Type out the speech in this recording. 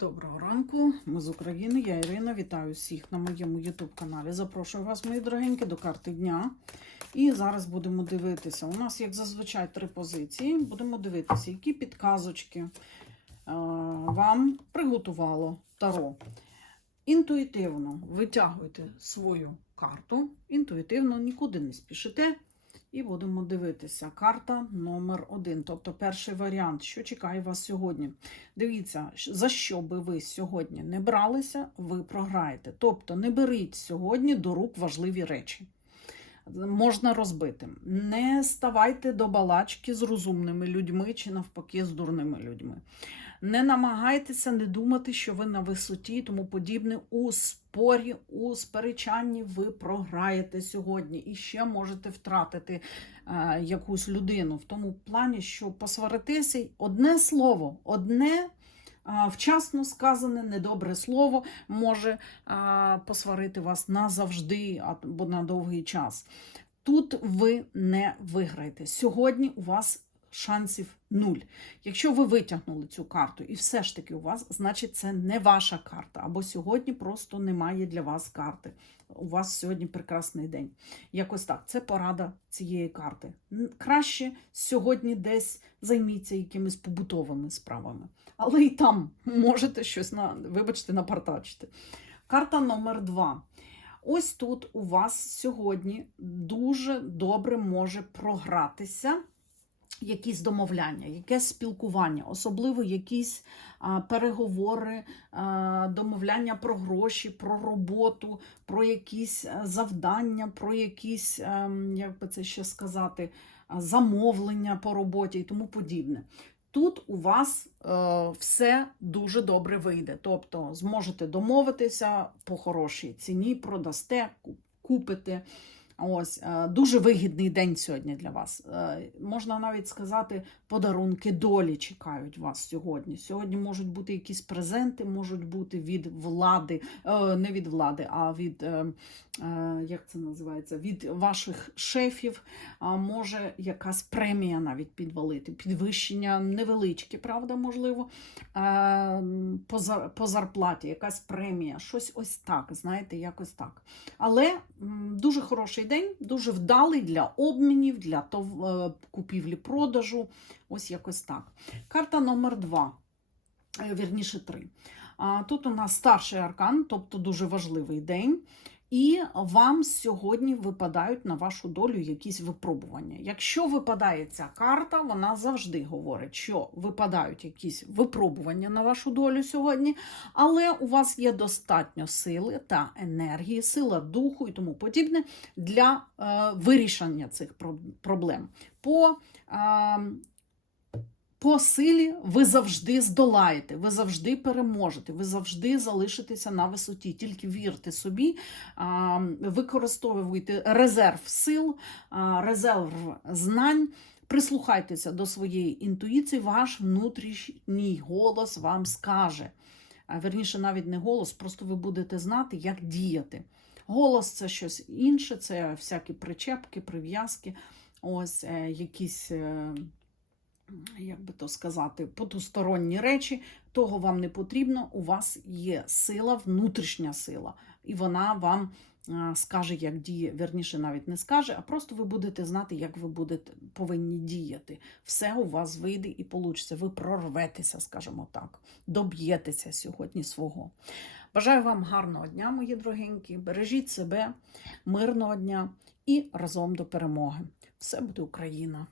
Доброго ранку, ми з України. Я Ірина. Вітаю всіх на моєму YouTube каналі. Запрошую вас, мої дорогенькі, до карти дня. І зараз будемо дивитися. У нас, як зазвичай, три позиції. Будемо дивитися, які підказочки е, вам приготувало Таро. Інтуїтивно витягуйте свою карту, інтуїтивно нікуди не спішите. І будемо дивитися. Карта номер один. Тобто перший варіант, що чекає вас сьогодні. Дивіться, за що би ви сьогодні не бралися, ви програєте. Тобто не беріть сьогодні до рук важливі речі. Можна розбити. Не ставайте до балачки з розумними людьми чи навпаки з дурними людьми. Не намагайтеся не думати, що ви на висоті тому подібне. У спорі, у сперечанні ви програєте сьогодні і ще можете втратити е, якусь людину в тому плані, що посваритися одне слово, одне. а, Вчасно сказане недобре слово може а, посварити вас назавжди або на довгий час. Тут ви не виграєте. Сьогодні у вас шансів нуль. Якщо ви витягнули цю карту і все ж таки у вас, значить це не ваша карта. Або сьогодні просто немає для вас карти. У вас сьогодні прекрасний день. Якось так, це порада цієї карти. Краще сьогодні десь займіться якимись побутовими справами. Але і там можете щось на, вибачте, напартачити. Карта номер два. Ось тут у вас сьогодні дуже добре може програтися якісь домовляння, якесь спілкування, особливо якісь а, переговори, а, домовляння про гроші, про роботу, про якісь завдання, про якісь, а, як би це ще сказати, замовлення по роботі і тому подібне. Тут у вас е, все дуже добре вийде. Тобто зможете домовитися по хорошій ціні, продасте, купите. Ось е, дуже вигідний день сьогодні для вас. Е, Можна навіть сказати, подарунки долі чекають вас сьогодні. Сьогодні можуть бути якісь презенти, можуть бути від влади, е, не від влади, а від як це називається, від ваших шефів. А може якась премія навіть підвалити, підвищення невеличке, правда, можливо, по, по зарплаті, якась премія, щось ось так, знаєте, якось так. Але дуже хороший день, дуже вдалий для обмінів, для е, купівлі-продажу. Ось якось так. Карта номер два, е, вірніше три. Тут у нас старший аркан, тобто дуже важливий день. І вам сьогодні випадають на вашу долю якісь випробування. Якщо випадає ця карта, вона завжди говорить, що випадають якісь випробування на вашу долю сьогодні, але у вас є достатньо сили та енергії, сила духу і тому подібне для е, вирішення цих проблем. По, е, по силі ви завжди здолаєте, ви завжди переможете, ви завжди залишитеся на висоті. Тільки вірте собі, використовуйте резерв сил, резерв знань. Прислухайтеся до своєї інтуїції, ваш внутрішній голос вам скаже. Верніше, навіть не голос, просто ви будете знати, як діяти. Голос це щось інше, це всякі причепки, прив'язки, ось е, якісь. Е, як би то сказати, потусторонні речі, того вам не потрібно. У вас є сила, внутрішня сила, і вона вам скаже, як діє, верніше навіть не скаже, а просто ви будете знати, як ви будете повинні діяти. Все у вас вийде і получиться. Ви прорветеся, скажімо так, доб'єтеся сьогодні свого. Бажаю вам гарного дня, мої дорогенькі. Бережіть себе, мирного дня і разом до перемоги. Все буде Україна!